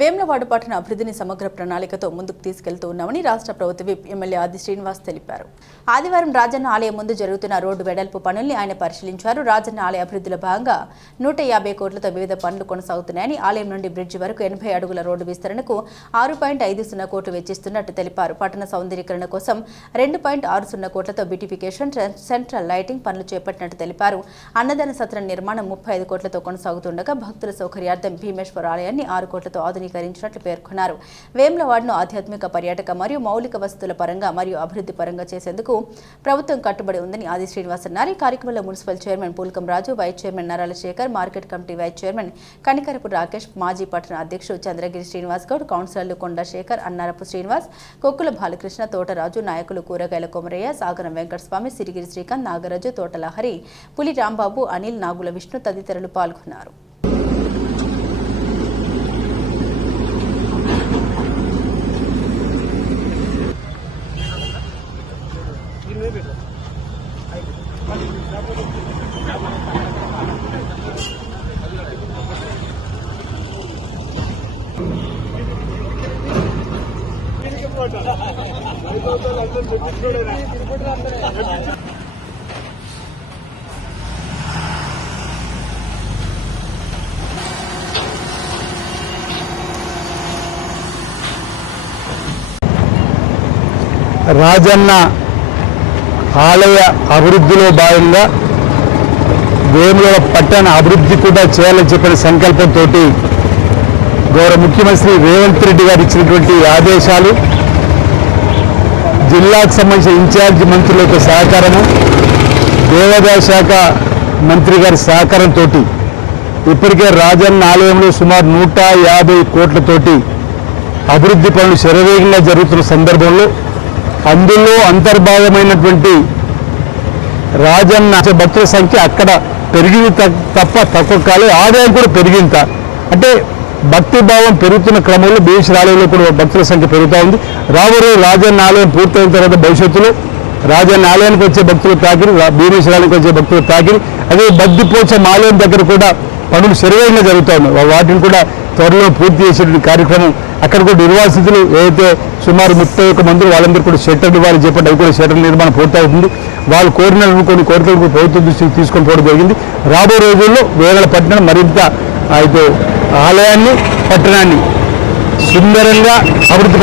వేములవాడ పట్టణ అభివృద్ధిని సమగ్ర ప్రణాళికతో ముందుకు తీసుకెళ్తూ ఉన్నామని రాష్ట్ర ప్రభుత్వ విప్ ఎమ్మెల్యే ఆది శ్రీనివాస్ తెలిపారు. ఆదివారం రాజన్న ఆలయం ముందు జరుగుతున్న రోడ్డు వెడల్పు పనుల్ని ఆయన పరిశీలించారు. రాజన్న ఆలయ అభివృద్ధిలో భాగంగా 150 కోట్లతో వివిధ పనులు కొనసాగుతున్నాయని, ఆలయం నుండి బ్రిడ్జి వరకు 80 అడుగుల రోడ్డు విస్తరణకు 6.50 కోట్లు వెచ్చిస్తున్నట్టు తెలిపారు. పట్టణ సౌందర్యీకరణ కోసం 2.60 కోట్లతో బ్యూటిఫికేషన్, సెంట్రల్ లైటింగ్ పనులు చేపట్టినట్టు తెలిపారు. అన్నదాన సత్రం నిర్మాణం 35 కోట్లతో కొనసాగుతుండగా భక్తుల సౌకర్యార్థం భీమేశ్వర ఆలయాన్ని 6 కోట్లతో ఆధునీకరించినట్లు పేర్కొన్నారు. వేములవాడను ఆధ్యాత్మిక, పర్యాటక మరియు మౌలిక వసతుల పరంగా మరియు అభివృద్ధి పరంగా చేసేందుకు ప్రభుత్వం కట్టుబడి ఉందని ఆది శ్రీనివాస్ అన్నారు. ఈ కార్యక్రమంలో municipal chairman Pulkam Raju, vice chairman Narala Shekhar, market committee vice chairman Kanikarapu Rakesh, మాజీ పట్టణ అధ్యక్షుడు చంద్రగిరి శ్రీనివాస్ గౌడ్, కౌన్సిలర్లు కొండ శేఖర్, అన్నారపు శ్రీనివాస్, కొక్కుల బాలకృష్ణ, తోటరాజు, నాయకులు కూరగాయల కొమరయ్య, సాగరం వెంకటస్వామి, సిరిగిరి శ్రీకాంత్, నాగరాజు, తోటల హరి, పులి రాంబాబు, అనిల్, నాగుల విష్ణు తదితరులు పాల్గొన్నారు. రాజన్న ఆలయ అభివృద్ధిలో భాగంగా వేములవాడ పట్టణ అభివృద్ధి కూడా చేయాలని చెప్పిన సంకల్పంతో గౌరవ ముఖ్యమంత్రి రేవంత్ రెడ్డి గారు ఇచ్చినటువంటి ఆదేశాలు, జిల్లాకు సంబంధించిన ఇన్ఛార్జి మంత్రుల యొక్క సహకారము, దేవాదాయ శాఖ మంత్రి గారి సహకారంతో ఇప్పటికే రాజన్న ఆలయంలో సుమారు 150 కోట్లతోటి అభివృద్ధి పనులు శరవేగంగా జరుగుతున్న సందర్భంలో అందులో అంతర్భాగమైనటువంటి రాజన్న భక్తుల సంఖ్య అక్కడ పెరిగింది తప్ప తక్కువ కాలేదు, ఆదాయం కూడా పెరిగింత. అంటే భక్తి భావం పెరుగుతున్న క్రమంలో భీమేశ్వర ఆలయంలో కూడా భక్తుల సంఖ్య పెరుగుతూ ఉంది. రాబోయే రాజన్న ఆలయం పూర్తయిన తర్వాత భవిష్యత్తులో రాజన్న ఆలయానికి వచ్చే భక్తులు తాకిరి, భీమేశ్వర ఆలయానికి వచ్చే భక్తులు తాకిరి, అదే బద్దిపోచం ఆలయం దగ్గర కూడా పనులు శరవేగంగా జరుగుతూ ఉన్నాయి. వాటిని కూడా త్వరలో పూర్తి చేసే కార్యక్రమం, అక్కడ కూడా నిర్వాసితులు ఏదైతే సుమారు 31 మంది వాళ్ళందరూ కూడా షెల్టర్ ఇవ్వాలని చెప్పండి, అవి కూడా షెల్టర్ నిర్మాణం పూర్తవుతుంది. వాళ్ళు కోరిన కొన్ని కోరికలకు ప్రభుత్వం దృష్టికి తీసుకొని పోవడం జరిగింది. రాబోయే రోజుల్లో వేములవాడ పట్టణం మరింత అయితే ఆలయాన్ని, పట్టణాన్ని సుందరంగా అభివృద్ధి